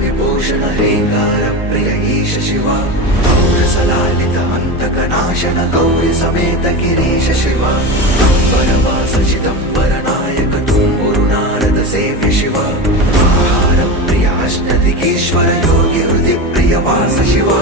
विभूषण हेकार प्रिय ईश शिवा गौरसलालित अन्तकनाशन गौरी समेत गिरीश शिवा अम्बरवास चिदम्बर नायक तुम्बुरु नारद सेव्य शिवा आहार प्रिय अष्टदिगीश्वर योगी हृदि प्रिय वास शिवा